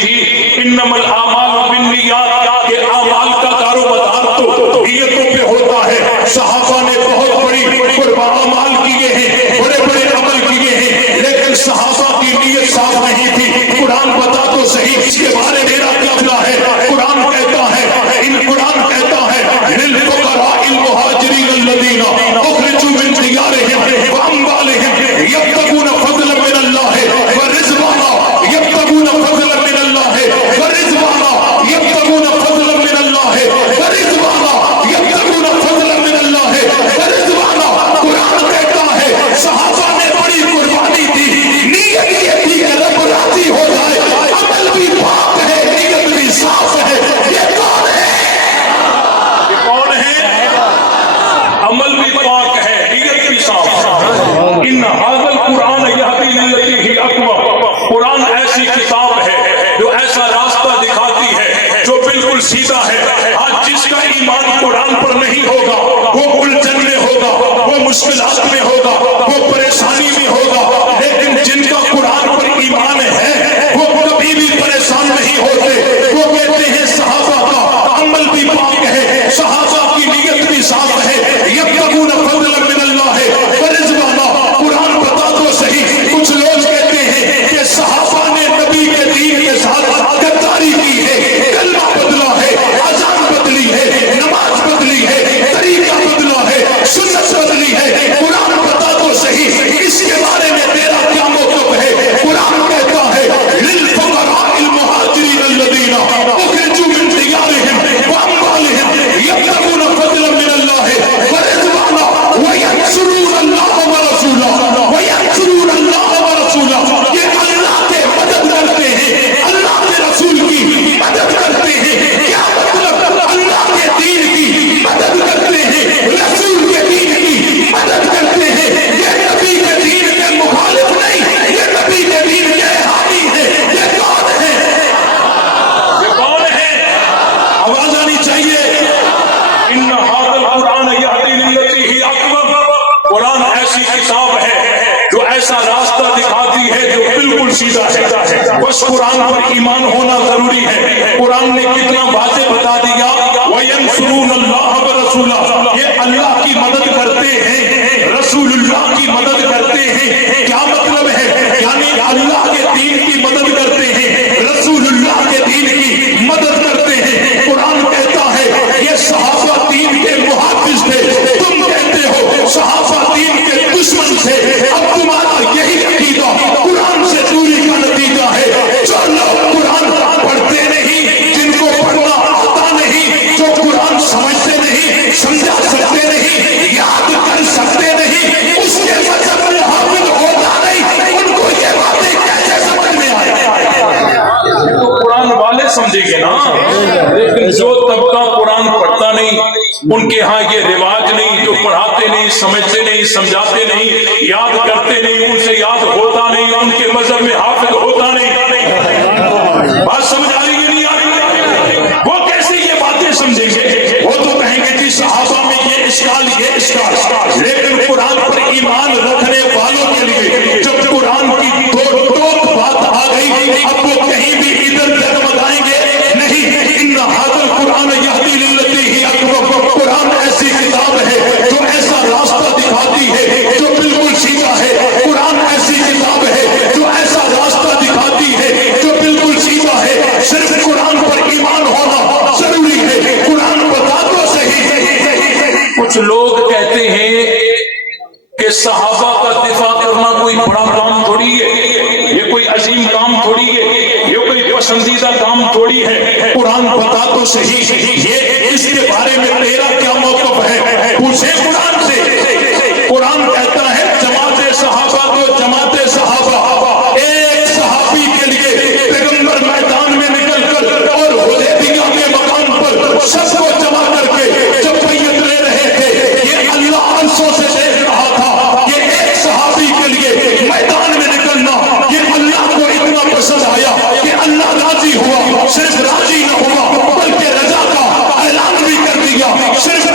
تھی انما الاعمال بالنیات کے اعمال کا دارومدار تو نیتوں پہ ہوتا ہے. صحابہ نے بہت بڑی اعمال کیے ہیں, بڑے بڑے عمل کیے ہیں, لیکن صحابہ کی نیت صاف نہیں تھی. قرآن بتا تو صحیح اس کے بارے میرا کیا خیال ہے. قرآن کہتا ہے للفقراء المہاجرین الذین اخرجوا من دیارہم واموالہم یبتغون فضلا من اللہ ورضوانا یبتغون فضلا من اللہ ورضوانا یبتغون فضلا من اللہ ورضوانا یبتغون فضلا من اللہ ورضوانا. قرآن کہتا ہے صحابہ نے بڑی قربانی دی, نیت یہ تھی کہ رب راضی ہو جائے. عمل بھی پاک ہے, نیت بھی صاف ہے. یہ کون ہے؟ یہ کون ہے؟ عمل بھی پاک ہے, نیت بھی صاف ہے. ان هذا القرآن یہدی للتی ہی اقوم. قرآن ایسی کتاب ہے جو ایسا راستہ دکھاتی ہے جو بالکل سیدھا ہے. آج جس کا ایمان قرآن پر نہیں ہوگا وہ الجھن میں ہوگا, وہ مشکلات میں ہوگا, وہ پریشانی میں ہوگا. لیکن جن کا قرآن پر ایمان ہے وہ کبھی بھی پریشان نہیں ہوتے. وہ کہتے ہیں صحابہ کا عمل بھی پاک ہے, صحابہ کی نیت بھی صاف ہے. یبتغون فضلا من اللہ ورضوانا. قرآن بتا تو صحیح کچھ لوگ کہتے ہیں کہ صحابہ نے نبی کے دین کے ساتھ غداری کی ہے, کلمہ بدلا ہے, اذان بدلی ہے, نماز بدلی ہے, طریقہ بدلا ہے, سنت بدلی ہے. قرآن بتا تو صحیح اس کے بارے میں تیرا کیا موقف ہے. قرآن کہتا ہے للفقراء المہاجرین الذین اخرجوا من دیارہم واموالہم یبتغون فضلا من اللہ ورضوانا وینصرون اللہ ورسولہ وینصرون اللہ ورسولہ. یہ اللہ کے مدد کرتے ہیں, اللہ کے رسول کی مدد کرتے ہیں. کیا مطلب؟ اللہ کے دین کی مدد کرتے ہیں, رسول کے دین کی مدد کرتے ہیں. یہ نبی کے دین کے مخالف نہیں, یہ نبی کے دین کے حامی ہیں. یہ کون ہے؟ یہ کون ہے؟ آواز آنی چاہیے. ان هذا القرآن یہدی للتی ہی اقوم. قرآن ایسی کتاب ہے جو ایسا راستہ دکھاتی ہے جو بالکل سیدھا ہے. بس قرآن پر ایمان ہونا ضروری ہے. قرآن نے کتنا واضح بتا دیا وَيَنْصُرُونَ اللَّهَ وَرَسُولَهُ. یہ اللہ کی مدد کرتے ہیں, رسول اللہ کی مدد کرتے ہیں. کیا مطلب ہے؟ یعنی اللہ کے دین کی مدد کرتے ہیں, رسول اللہ کے دین کی مدد کرتے ہیں. قرآن کہتا ہے یہ صحابہ دین کے محافظ تھے, تم کہتے ہو صحابہ دین کے دشمن تھے. اب تمہارا یہی عقیدہ قرآن سے دوری کا نتیجہ ہے. جو لوگ قرآن پڑھتے نہیں, جن کو پڑھنا آتا نہیں, جو قرآن سمجھتے نہیں, سمجھا سکتے نہیں, یاد کر سکتے نہیں, اس کے مذہب میں حاضر ہوتا نہیں, ان کو یہ باتیں کیسے سمجھ میں آئے؟ تو قرآن والے سمجھیں گے نا. لیکن جو طبقہ قرآن پڑھتا نہیں, ان کے ہاں یہ رواج نہیں, جو پڑھاتے نہیں, سمجھتے نہیں, سمجھاتے نہیں, یاد کرتے نہیں, ان سے یاد ہوتا نہیں, ان کے مذہب میں حافظ ہوتا نہیں. بات سمجھ آ رہی ہے نہیں آ رہی؟ وہ کیسے یہ باتیں سمجھیں گے؟ وہ تو کہیں گے کہ صحابہ میں یہ اشکال, یہ اشکال. لیکن قرآن پر ایمان رکھنے والوں کے لیے جب قرآن کی دو بات آ گئی, اب وہ کہیں بھی ادھر ڈگمگائیں گے نہیں. ان هذا القرآن یہدی للتی ہی اقوم. قرآن ایسی کتاب ہے جو ایسا راستہ دکھاتی ہے جو بالکل سیدھا ہے. قرآن ایسی کتاب ہے جو ایسا راستہ دکھاتی ہے جو بالکل سیدھا ہے. صرف قرآن پر ایمان ہونا ضروری ہے. قرآن بتا تو صحیح. کچھ لوگ کہتے ہیں کہ صحابہ کا دفاع کرنا کوئی بڑا کام تھوڑی ہے, یہ کوئی عظیم کام تھوڑی ہے, یہ کوئی پسندیدہ کام تھوڑی ہے. قرآن بتا تو صحیح یہ اس کے بارے میں تیرا کیا موقف ہے؟ پوچھے قرآن سے. قرآن کہتا ہے جماعت صحابہ کو جماعت صحابہ, ایک صحابی کے لیے پیغمبر میدان میں نکل کر اور حدیبیہ کے مقام پر سب کو جمع کر کے جب بیعت لے رہے تھے, یہ اللہ عرشوں سے دیکھ رہا تھا. یہ ایک صحابی کے لیے میدان میں نکلنا یہ اللہ کو اتنا پسند آیا کہ اللہ راضی ہوا. صرف راضی نہ ہوا بلکہ رضا کا اعلان بھی کر دیا. صرف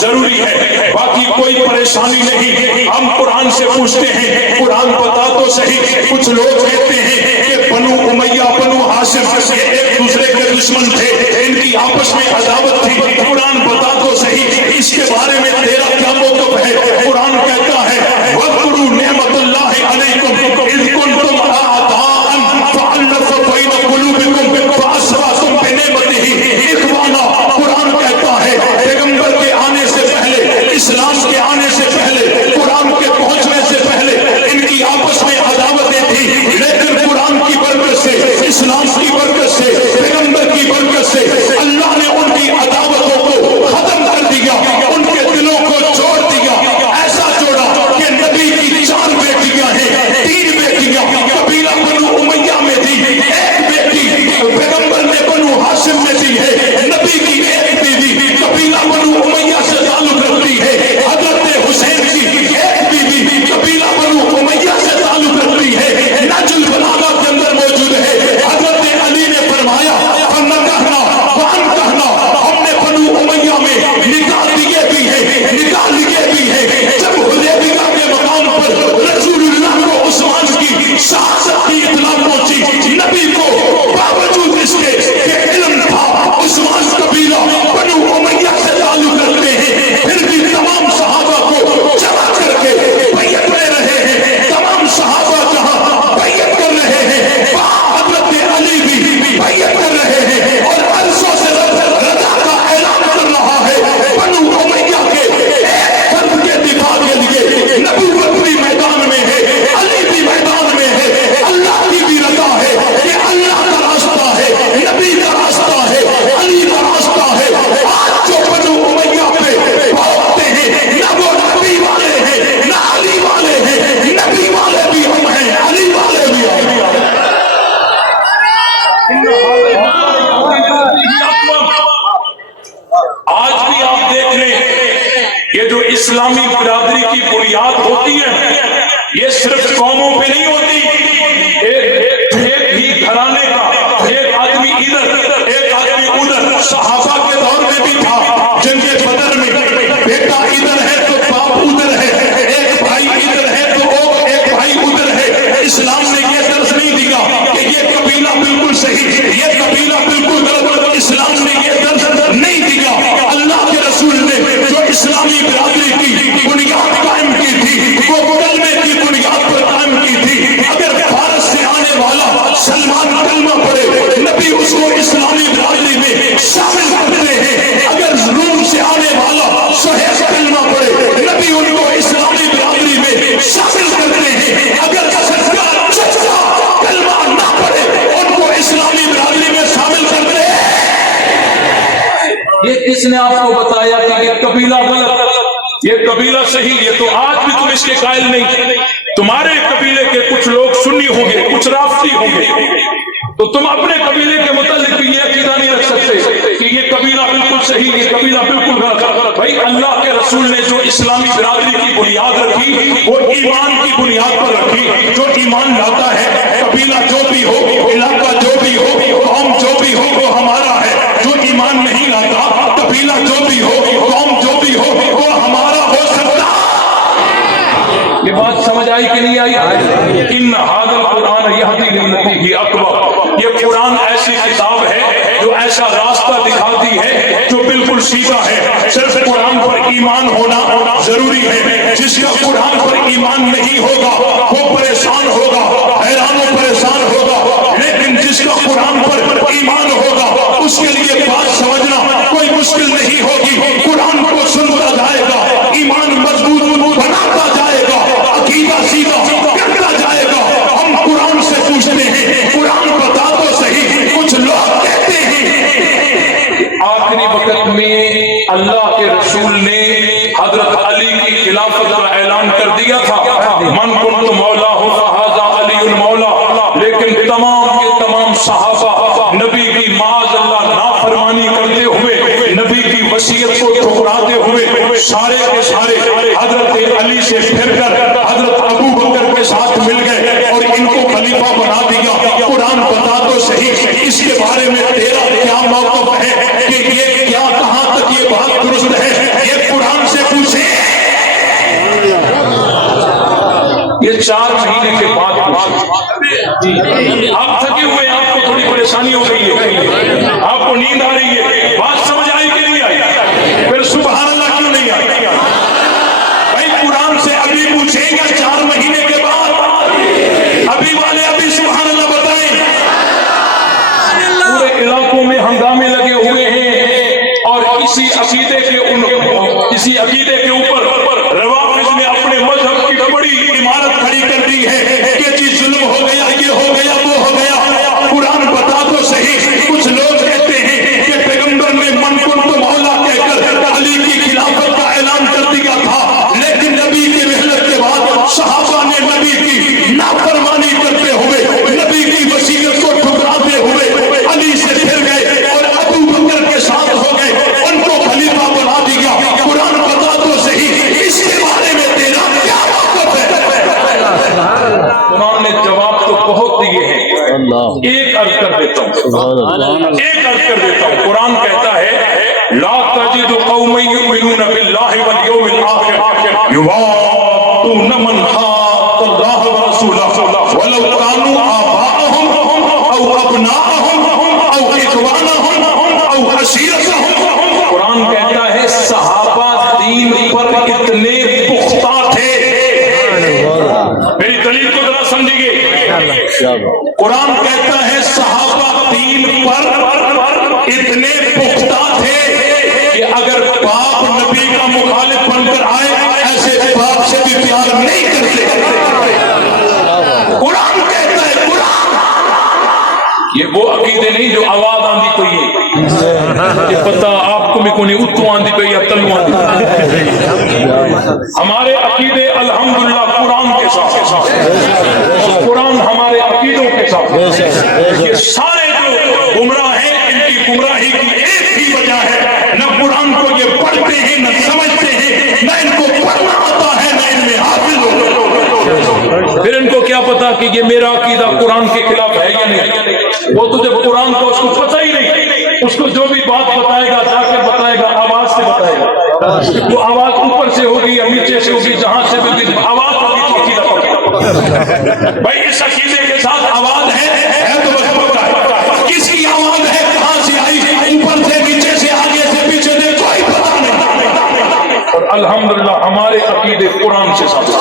ضروری ہے، باقی کوئی پریشانی نہیں۔ ہم قرآن سے پوچھتے ہیں، قرآن بتا تو صحیح۔ کچھ لوگ کہتے ہیں کہ بنو امیہ بنو ہاشم یہ ایک دوسرے کے دشمن تھے، ان کی آپس میں عداوت تھی، قرآن بتا تو صحیح اس کے بارے میں تیرا کیا موقف ہے؟ قرآن کہتا ہے وَاذْكُرُوا نِعْمَتَ اللَّهِ عَلَيْكُمْ إِذْ كُنْتُمْ أَعْدَاءً فَأَلَّفَ بَيْنَ قُلُوبِكُمْ فَأَصْبَحْتُمْ بِنِعْمَتِهِ إِخْوَانًا۔ قرآن کہتا ہے پیغمبر کے آنے سے پہلے، اسلام کے آنے سے پہلے، قرآن کے پہنچنے سے پہلے ان کی آپس میں عداوتیں تھیں، لیکن قرآن کی برکت سے، اسلام کی برکت سے، پیغمبر کی برکت سے اللہ نے ان کی عداوتوں کو ختم کر دیا، ان کے دلوں کو جوڑ دیا، ایسا جوڑا کہ نبی کی 4 بیٹیاں ہیں، 3 بیٹیاں قبیلہ بنو امیہ میں تھی، ایک بیٹی پیغمبر نے بنو ہاشم میں دی ہے، نبی کی ایک بیوی قبیلہ بنو امیہ سے تعلق رکھتی ہے، حضرت حسین کی ایک بیوی قبیلہ بنو امیہ سے تعلق رکھتی ہے، نہج البلاغہ کے اندر موجود ہے۔ حضرت علی نے فرمایا فَنَكَحْنَا وَأَنْكَحْنَا، ہم نے بنو امیہ میں نکاح دیے بھی ہیں، نکاح لیے بھی ہیں۔ جب حدیبیہ کے مقام پر رسول اللہ کو عثمان کی شہادت کی اطلاع پہنچی، نبی کو باوجود اس کے کہ علم تھا عثمان قبیلہ بنو امیہ سے تعلق رکھتے ہیں، پھر بھی تمام صحابہ کو جمع کر کے بیعت لے رہے ہیں۔ تمام صحابہ جہاں بیعت کر رہے ہیں وہاں حضرت علی بھی بیعت کر رہے ہیں اور عرصوں سے رضا کا اعلان کر رہا ہے۔ بنو امیہ کے ایک فرد کے دفاع کے لیے نبوت بھی میدان میں ہے، علی بھی میدان میں ہے، اللہ کی بھی رضا ہے کہ اللہ کا راستہ ہے، نبی کا راستہ ہے، علی کا راستہ ہے۔ آج جو بنو امیہ پہ بھوکتے ہیں نہ وہ نبی والے ہیں نہ علی والے ہیں، نبی والے بھی ہم ہیں، علی والے بھی ہم ہیں۔ آج بھی آپ دیکھ رہے ہیں یہ جو اسلامی برادری کی بنیاد ہوتی ہے یہ صرف قوموں پہ نہیں ہوتی، ایک ہی گھرانے کا ایک آدمی ادھر ایک آدمی ادھر، صحابہ کے دور میں بھی تھا، جنگ بدر میں بیٹا ادھر ہے تو باپ ادھر ہے، ایک بھائی ادھر ہے تو ایک بھائی ادھر ہے۔ اسلام نے یہ درس نہیں دیا کہ یہ قبیلہ بالکل صحیح، یہ قبیلہ بالکل غلط، اسلام نے یہ درس نہیں دیا۔ اللہ کے رسول نے جو اسلامی برادری کی بنیاد قائم کی تھی وہ کلمے کی بنیاد پر قائم کی تھی۔ اگر بھارت سے آنے والا سلمان کلمہ پڑھے نبی اس کو اسلامی برادری میں شامل کرتے ہیں، اگر روم سے آنے والا سہیب کلمہ پڑھے نبی ان کو اسلامی برادری میں شامل کرتے ہیں، اگر چچا کلمہ نہ پڑھے ان کو اسلامی برادری میں شامل کرتے ہیں۔ یہ کس نے آپ کو بتایا کہ یہ قبیلہ غلط یہ قبیلہ صحیح؟ یہ تو آج بھی تم اس کے قائل نہیں۔ تمہارے قبیلے کے کچھ لوگ سنی ہوں گے، کچھ رافضی ہوں گے، تو تم اپنے قبیلے کے متعلق بھی یہ عقیدہ نہیں رکھ سکتے کہ یہ قبیلہ بالکل صحیح، یہ قبیلہ بالکل غلط۔ بھائی اللہ کے رسول نے جو اسلامی برادری کی بنیاد رکھی وہ ایمان کی بنیاد پر رکھی۔ جو ایمان لاتا ہے قبیلہ جو بھی ہو، علاقہ جو بھی ہو، قوم جو بھی ہو وہ ہمارا ہے۔ جو ایمان نہیں لاتا قبیلہ جو بھی ہو، قوم جو بھی ہو وہ ہمارا ہو سکتا۔ یہ بات سمجھ آئی کہ نہیں آئی؟ ان ھذا القرآن یہدی للتی ہی اقوم، یہ قرآن ایسی کتاب ہے جو ایسا راستہ دکھاتی ہے جو بالکل سیدھا ہے۔ صرف قرآن پر ایمان ہونا ضروری ہے، جس کا قرآن پر ایمان نہیں ہوگا وہ پریشان ہوگا، حیران و پریشان ہوگا، لیکن جس کا قرآن پر ایمان ہوگا اس کے لیے بات سمجھنا کوئی مشکل نہیں ہوگی۔ قرآن کو سنتا جائے گا، ایمان مضبوط بناتا جائے گا، عقیدہ سیدھا کرتا جائے گا۔ ہم قرآن سے پوچھتے ہیں قرآن بتا تو صحیح۔ کچھ لوگ کہتے ہیں آخری وقت میں اللہ کے رسول نے حضرت علی کی خلافت کا اعلان کر دیا تھا، من کنت مولا فھذا علی المولا، لیکن تمام کے تمام صحابہ نبی کی معاذ اللہ نافرمانی کرتے ہوئے، نبی کی وصیت کو ٹھکراتے ہوئے سارے کے سارے حضرت علی سے پھر کر حضرت ابو بکر کے ساتھ مل گئے اور ان کو خلیفہ بنا دیا۔ قرآن بتا تو صحیح اس کے بارے میں تیرا کیا موقف ہے کہ یہ کیا کہاں تک یہ بات درست ہے؟ یہ قرآن کے بعد آپ تھکے ہوئے ہیں، آپ کو تھوڑی پریشانی ہو رہی ہے، آپ کو نیند آ رہی ہے، بات سمجھ آئی کہ نہیں آئی؟ پھر سبحان اللہ کیوں نہیں آئی؟ بھائی قرآن سے ابھی پوچھیں گا 4 مہینے کے بعد، ابھی والے ابھی سبحان اللہ بتائیں۔ پورے علاقوں میں ہنگامے لگے ہوئے ہیں اور اسی عقیدے کے اوپر روافض نے اپنے مذہب کی بڑی عمارت کھڑی کر دی ہے کہ جی ظلم ہو گیا، یہ ہو گیا، وہ ہو گیا۔ قرآن بتا تو صحیح، کچھ لوگ کہتے ہیں کہ پیغمبر نے من کنت مولا کہہ کر علی کی خلافت کا اعلان کر دیا تھا، لیکن نبی کی رحلت کے بعد صحابہ نے نبی کی نافرمانی کرتے ہوئے، نبی کی وصیت کو ٹھکراتے ہوئے علی سے پھر گئے اور ابو بکر کے ساتھ ہو گئے، ان کو خلیفہ بنا دیا۔ قرآن بتا تو صحیح، اس کے بارے میں تیرا کیا موقف ہے؟ قرآن نے جواب تو بہت دیے ہیں، ایک عرض کر دیتا ہوں، قرآن کہتا ہے لا تجد قوما یؤمنون باللہ والیوم الآخر یوادون من حاد اللہ ورسولہ ولو کانوا آباءهم او ابناءهم او اخوانهم او عشیرتهم۔ قرآن کہتا ہے صحابہ دین پر اتنے پختہ تھے، میری دلیل کو ذرا سمجھیے۔ قرآن کہتا ہے صحابہ دین پر اتنے پختہ تھے کہ اگر باپ نبی کا مخالف بن کر آئے، ایسے باپ سے بھی پیار نہیں کرتے۔ قرآن کہتا ہے، قرآن یہ وہ عقیدے نہیں جو آواز آندھی پئی ہے، یہ پتہ آپ کو بھی کونی اتو آندھی پئی یا تلو آندھی پئی۔ ہمارے عقیدے الحمدللہ قرآن کے ساتھ، قرآن ہمارے عقیدوں کے ساتھ۔ یہ سارے جو گمراہ ہیں، ان کی گمراہی کی ایک ہی وجہ ہے، نہ قرآن کو یہ پڑھتے ہیں، نہ سمجھتے ہیں، نہ ان کو پڑھنا آتا ہے، نہ ان میں حافظ ہوتے۔ پھر ان کو کیا پتا کہ یہ میرا عقیدہ قرآن کے خلاف ہے یا نہیں؟ وہ تو جب قرآن کو اس کو پتہ ہی نہیں، اس کو جو بھی بات بتائے گا جا کے بتائے گا، آواز سے بتائے گا، وہ آواز اوپر سے ہوگی یا نیچے سے ہوگی، جہاں سے بھی آواز ہوگی تو عقیدہ پکا۔ بھائی اس عقیدے کے ساتھ آواز ہے تو بس پکا ہے، کس کی آواز ہے، کہاں سے آئی، اوپر سے، نیچے سے، آگے سے، پیچھے سے، کوئی پتہ نہیں۔ اور الحمدللہ ہمارے عقیدے قرآن سے ثابت۔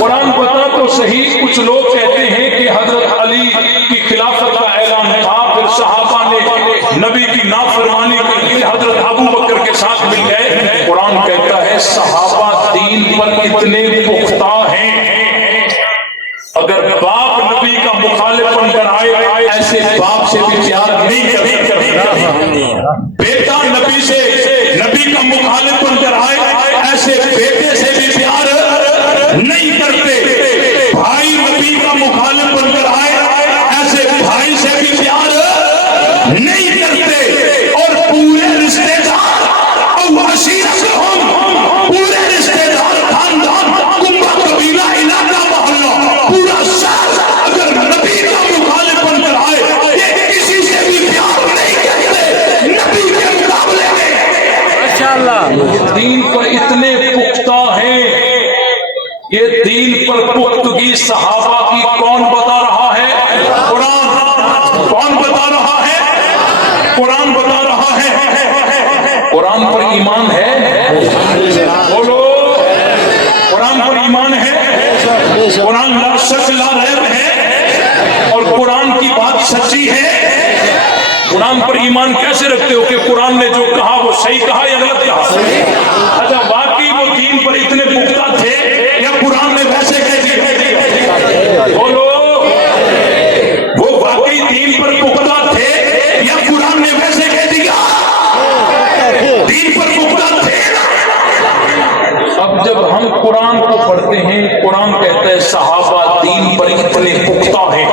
قرآن بتا تو صحیح، کچھ لوگ کہتے ہیں کہ حضرت علی کی خلافت کا اعلان تھا، پھر صحابہ نے نبی کی نافرمانی کے لیے حضرت ابو بکر کے ساتھ مل گئے۔ قرآن کہتا ہے صحابہ دین پر اتنے پختہ ہیں، اگر باپ نبی کا مخالف بن کر آئے، ایسے باپ سے بھی پیار نہیں کرتے۔ بیٹا نبی کا مخالف بن کر آئے، ایسے بیٹے سے بھی پیار نہیں کرتے۔ بھائی نبی کا مخالف بن کر آئے، ایسے بھائی سے بھی پیار نہیں کرتے۔ اور پورے رشتے دار اور عشیرتہم، پورے رشتے دار، خاندان، کنبہ، قبیلہ، علاقہ، محلہ، پورا شہر اگر نبی کا مخالف بن کر آئے، یہ کسی سے بھی پیار نہیں کرتے نبی کے مقابلے میں۔ ماشاءاللہ، دین پر اتنے پختہ ہیں۔ یہ دین پر پختگی صحابہ کی کون بتا رہا ہے؟ قرآن۔ کون بتا رہا ہے؟ قرآن بتا رہا ہے۔ قرآن پر ایمان ہے؟ بولو، قرآن پر ایمان ہے؟ قرآن لا شک لا ریب ہے، اور قرآن کی بات سچی ہے۔ قرآن پر ایمان کیسے رکھتے ہو کہ قرآن نے جو کہا وہ صحیح کہا یا غلط کہا؟ اچھا واقعی وہ دین پر اتنے پختہ تھے یا قرآن نے ویسے کہہ دیا؟ بولو، وہ واقعی دین پر پختہ تھے یا قرآن نے ویسے کہہ دیا؟ دین پر پختہ تھے۔ اب جب ہم قرآن کو پڑھتے ہیں، قرآن کہتا ہے صحابہ دین پر اتنے پختہ ہیں،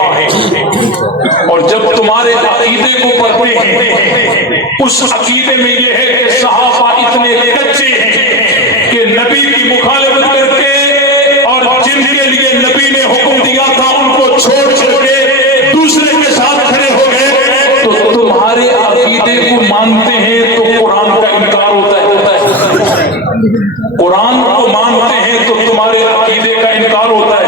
اور جب تمہارے عقیدے کو پڑھتے ہیں، اس عقیدے میں یہ ہے کہ صحابہ اتنے کچے ہیں کہ نبی کی مخالفت کر کے، اور جن کے لیے نبی نے حکم دیا تھا ان کو چھوڑ کے دوسرے کے ساتھ کھڑے ہو گئے۔ تو تمہارے عقیدے کو مانتے ہیں تو قرآن کا انکار ہوتا ہے، قرآن کو مانتے ہیں تو تمہارے عقیدے کا انکار ہوتا ہے۔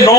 9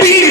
3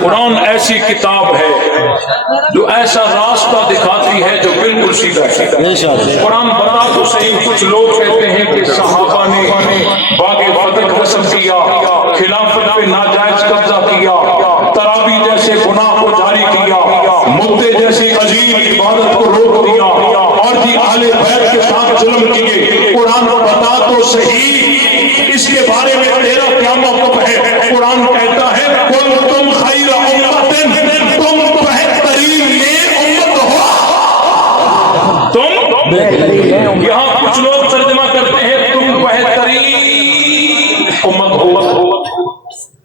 قرآن ایسی کتاب ہے جو ایسا راستہ دکھاتی ہے جو بالکل سیدھا ہے. قرآن بتا تو صحیح. کچھ لوگ کہتے ہیں کہ صحابہ نے باغ فتح قسم کیا, خلافت پہ ناجائز قبضہ کیا, تراویح جیسے گناہ کو جاری کیا, مدے جیسی عظیم عبادت کو روک دیا, اور بھی اہل بیت کے ساتھ ظلم کیے. قرآن بتا تو صحیح اس کے بارے میں تیرا کیا موقف ہے؟ قرآن کہتا ہے تم خیر امت, تم بہترین امت ہو. تم یہاں کچھ لوگ ترجمہ کرتے ہیں تم بہترین امت ہو.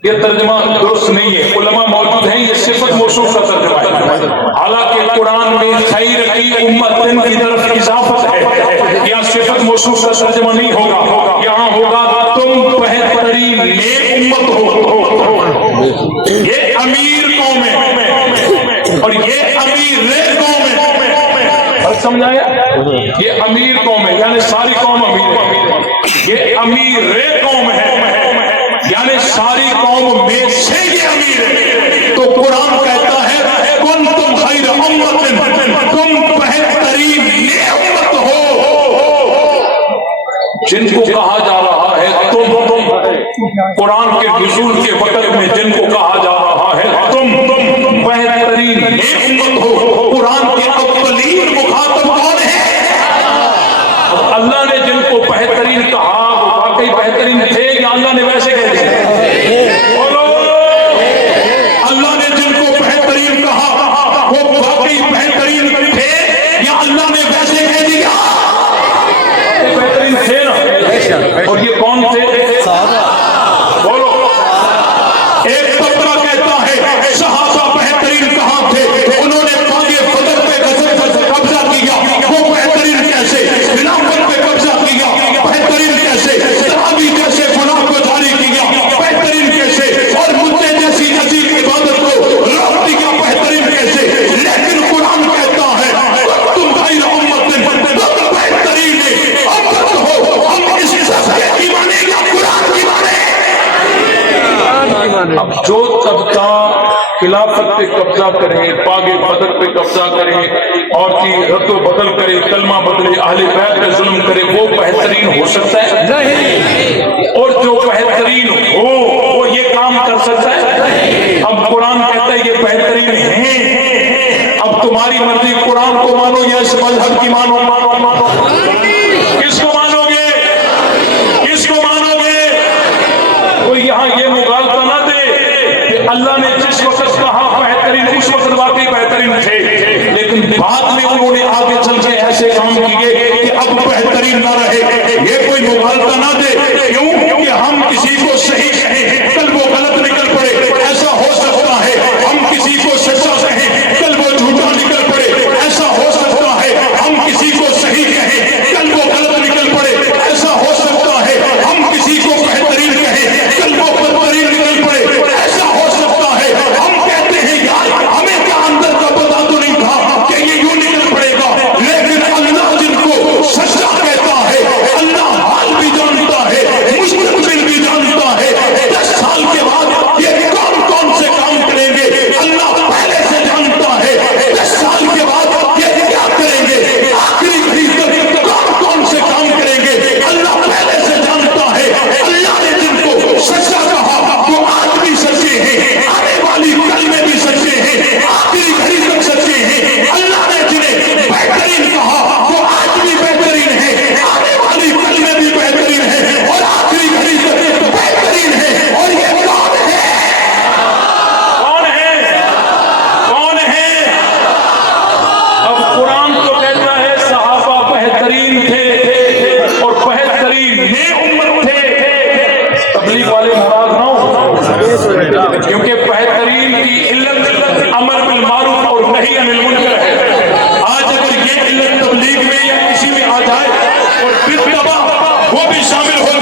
یہ ترجمہ درست نہیں ہے. علماء موجود ہیں, یہ صفت موصوف کا ترجمہ ہے. حالانکہ قرآن میں خیر کی امت کی طرف اضافت ہے. یا صفت موصوف کا ترجمہ نہیں ہوگا, یہاں ہوگا تم بہترین امت ہو. یہ امیر قوم ہے اور یہ امیر قوم ہے. سمجھایا؟ یہ امیر قوم ہے یعنی ساری قوم امیر ہے. یہ امیر قوم ہے یعنی ساری قوم میں سے یہ امیر ہے. تو قرآن کہتا ہے کن تم خیر امت, تم بہترین امت ہو. جن کو کہا جا رہا ہے تم قرآن کے نزول کے وقت میں جن کو کہا جا رہا ہے تم بہترین امت ہو. قرآن کے اولین مخاطب کون ہے؟ اللہ نے جن کو بہترین کہا وہ واقعی بہترین تھے یا اللہ نے ویسے کہہ دیا؟ اللہ نے جن کو بہترین کہا وہ واقعی بہترین تھے یا اللہ نے ویسے کہہ دیا؟ بہترین تھے نا. اور یہ کون تھے؟ بولو. ایک طبقہ کہتا ہے صحابہ بہترین کہاں تھے, انہوں نے باغ فتح پہ قبضہ کیا, وہ بہترین کیسے؟ خلافت پہ قبضہ کیا, بہترین کیسے؟ تراویح جیسے گناہ کو جاری کیا, بہترین کیسے؟ اور مدے جیسی عجیب عبادت کو روک دیا, بہترین کیسے؟ لیکن قرآن کہتا ہے تم خیر امت, تم بہترین امت ہو. ہم اس سچے کی مانیں یا قرآن کی مانیں؟ اب جو طبقہ خلافت پہ قبضہ کرے, باغ بدر پہ قبضہ کرے, اور کی رد و بدل کرے, کلمہ بدلے, اہل بیت پہ ظلم کرے, وہ بہترین ہو سکتا ہے نہیں. اور جو بہترین ہو وہ یہ کام کر سکتا ہے؟ اب قرآن کہتا ہے یہ بہترین ہیں. اب تمہاری مرضی, قرآن کو مانو یا اس مذہب کی مانو؟ کس کو مانو گے؟ کس کو مانو گے؟ کوئی یہاں یہ مغالطہ نہ دے کہ اللہ نے جس وقت کہا بہترین اس وقت واقعی بہترین تھے, لیکن بعد میں انہوں نے آگے چل کے ایسے کام کیے کہ اب بہترین نہ رہے. یہ کوئی مغالطہ نہ دے. کیوں کہ ہم کسی کو صحیح کہیں کل وہ غلط نکل پڑے, ایسا ہو سکتا ہے. ہم کسی کو سچا کہیں کل وہ جھوٹا نکل پڑے, ایسا ہو سکتا ہے. ہم کسی کو صحیح کہیں کل وہ غلط نکل پڑے, ایسا ہو سکتا ہے. ہم کسی کو بہترین کہیں کل وہ بدترین نکل پڑے, ایسا ہو سکتا ہے. ہم کہتے ہیں یار ہمیں کیا اندر کا پتا تو نہیں تھا کہ یہ یوں نکل پڑے گا, لیکن اللہ جن کو سچا کہتا ہے, اللہ حال بھی جانتا ہے, مستقبل بھی جانتا ہے. 10 سال کے بعد یہ کون کون سے کام کریں گے اللہ پہلے سے جانتا ہے. 10 سال کے بعد یہ کیا کریں گے, آخری گھڑی تک کون کون سے کام کریں گے اللہ پہلے سے جانتا ہے. اللہ نے جن کو سچا کہا وہ آج بھی سچے ہیں, آنے والی کل میں بھی سچے ہیں, آخری گھڑی تک سچے ہیں. اللہ نے جنہیں بہترین کہا وہ آج بھی بہترین ہے, آنے والی کل میں بھی بہترین ہے, اور آخری گھڑی تک بہترین ہے. اور یہ کون ہے؟ کون ہے؟ کون ہے؟ اب قرآن تو کہتا ہے صحابہ بہترین تھے اور بہترین امت تھے. تبلیغ والے مراد نہ ہو, کیونکہ بہترین کی علت امر بالمعروف اور نہی عن المنکر ہے. آج اگر یہ علت تبلیغ میں یا کسی میں آ جائے اور پھر وہ بھی شامل ہو